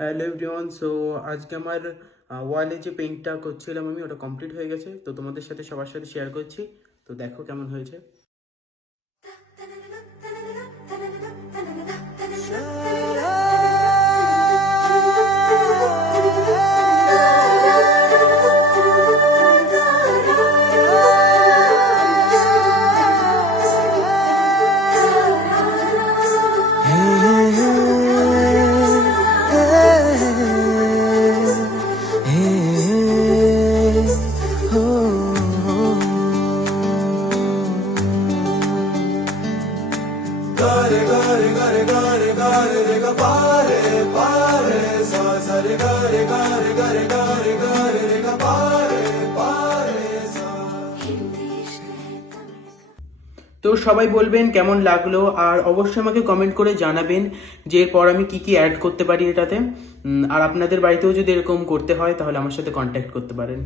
Hello everyone, so আজকে আমার ওয়ালে যে পেইন্টটা করছিলাম আমি ওটা কমপ্লিট হয়ে গেছে। তো তোমাদের সাথে সবার সাথে শেয়ার করছি। তো দেখো কেমন হয়েছে। Gare gare gare gare gare re ga pare pare sa sa re gare gare gare gare gare re ga pare pare sa। তো সবাই বলবেন কেমন লাগলো, আর অবশ্যই আমাকে কমেন্ট করে জানাবেন যে এরপর আমি কি কি অ্যাড করতে পারি এটাতে। আর আপনাদের বাড়িতেও যদি এরকম করতে হয় তাহলে আমার সাথে কন্ট্যাক্ট করতে পারেন।